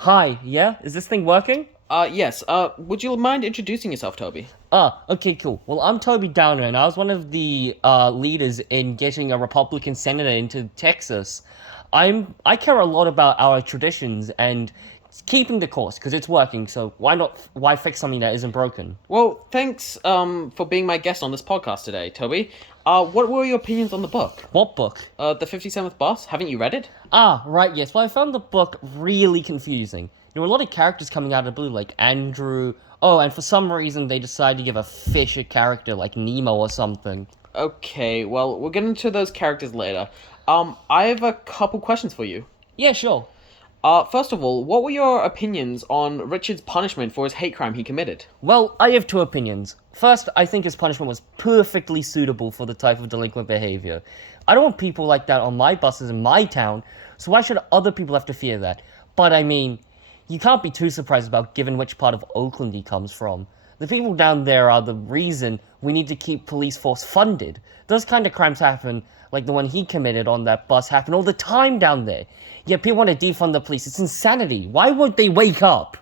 Hi, yeah? Is this thing working? Yes. Would you mind introducing yourself, Toby? Okay, cool. Well, I'm Toby Downer, and I was one of the leaders in getting a Republican senator into Texas. I care a lot about our traditions and keeping the course because it's working. So why fix something that isn't broken? Well, thanks, for being my guest on this podcast today, Toby. What were your opinions on the book? What book? The 57th Boss? Haven't you read it? Right, yes. Well, I found the book really confusing. There were a lot of characters coming out of the blue, like Andrew. Oh, and for some reason they decided to give a fish a character like Nemo or something. Okay, well, we'll get into those characters later. I have a couple questions for you. Yeah, sure. First of all, what were your opinions on Richard's punishment for his hate crime he committed? Well, I have two opinions. First, I think his punishment was perfectly suitable for the type of delinquent behavior. I don't want people like that on my buses in my town, so why should other people have to fear that? But I mean, you can't be too surprised about given which part of Oakland he comes from. The people down there are the reason we need to keep police force funded. Those kind of crimes happen, like the one he committed on that bus, happen all the time down there. Yet people want to defund the police. It's insanity. Why won't they wake up?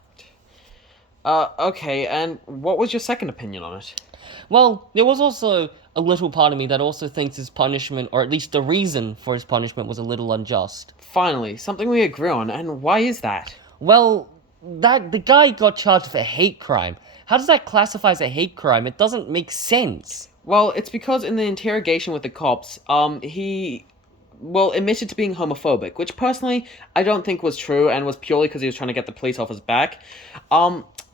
Okay, and what was your second opinion on it? Well, there was also a little part of me that also thinks his punishment, or at least the reason for his punishment, was a little unjust. Finally, something we agree on, and why is that? Well, that the guy got charged for hate crime. How does that classify as a hate crime? It doesn't make sense. Well, it's because in the interrogation with the cops, he, well, admitted to being homophobic, which personally I don't think was true and was purely because he was trying to get the police off his back.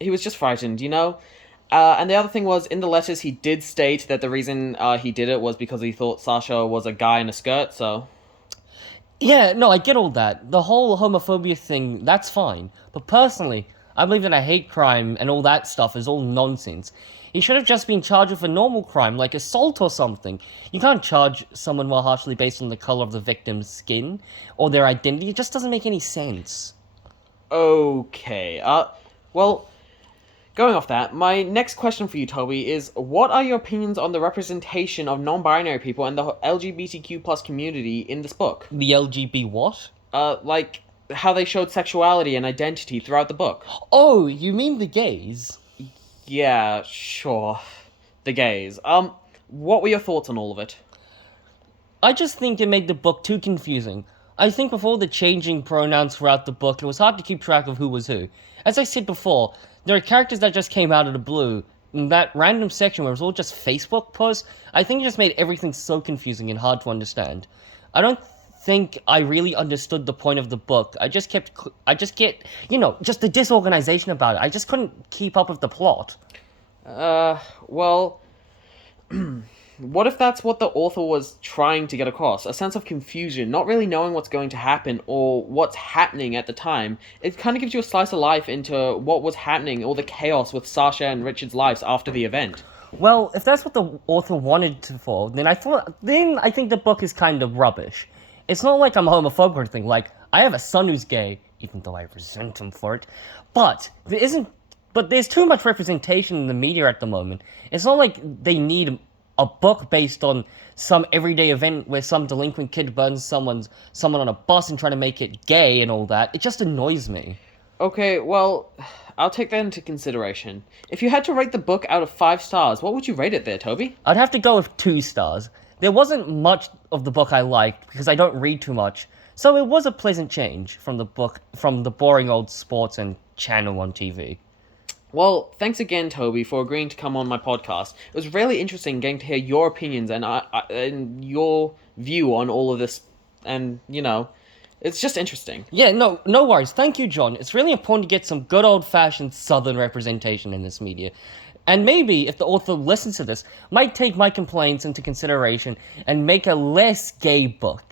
He was just frightened, you know? And the other thing was, in the letters, he did state that the reason he did it was because he thought Sasha was a guy in a skirt, so. Yeah, no, I get all that. The whole homophobia thing, that's fine. But personally, I believe that a hate crime and all that stuff is all nonsense. He should have just been charged with a normal crime, like assault or something. You can't charge someone more harshly based on the color of the victim's skin or their identity. It just doesn't make any sense. Okay, well, going off that, my next question for you, Toby, is what are your opinions on the representation of non-binary people and the LGBTQ plus community in this book? The LGB what? Like how they showed sexuality and identity throughout the book. Oh, you mean the gays? Yeah, sure. The gays. What were your thoughts on all of it? I just think it made the book too confusing. I think with all the changing pronouns throughout the book, it was hard to keep track of who was who. As I said before, there are characters that just came out of the blue. In that random section where it was all just Facebook posts, I think it just made everything so confusing and hard to understand. I don't think I really understood the point of the book. I just get, just the disorganization about it. I just couldn't keep up with the plot. Well, what if that's what the author was trying to get across? A sense of confusion, not really knowing what's going to happen or what's happening at the time. It kind of gives you a slice of life into what was happening, all the chaos with Sasha and Richard's lives after the event. Well, if that's what the author wanted to for, then I think the book is kind of rubbish. It's not like I'm homophobic or anything. Like, I have a son who's gay, even though I resent him for it. But there's too much representation in the media at the moment. It's not like they need a book based on some everyday event where some delinquent kid burns someone on a bus and trying to make it gay and all that. It just annoys me. Okay, well, I'll take that into consideration. If you had to rate the book out of 5 stars, what would you rate it there, Toby? I'd have to go with 2 stars. There wasn't much of the book I liked because I don't read too much, so it was a pleasant change from the boring old sports and channel on TV. Well, thanks again, Toby, for agreeing to come on my podcast. It was really interesting getting to hear your opinions and your view on all of this, and, it's just interesting. Yeah, no worries. Thank you, John. It's really important to get some good old-fashioned Southern representation in this media. And maybe, if the author listens to this, might take my complaints into consideration and make a less gay book.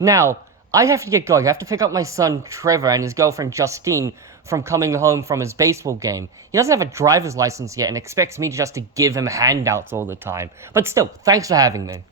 Now, I have to get going. I have to pick up my son, Trevor, and his girlfriend, Justine, from coming home from his baseball game. He doesn't have a driver's license yet and expects me just to give him handouts all the time. But still, thanks for having me.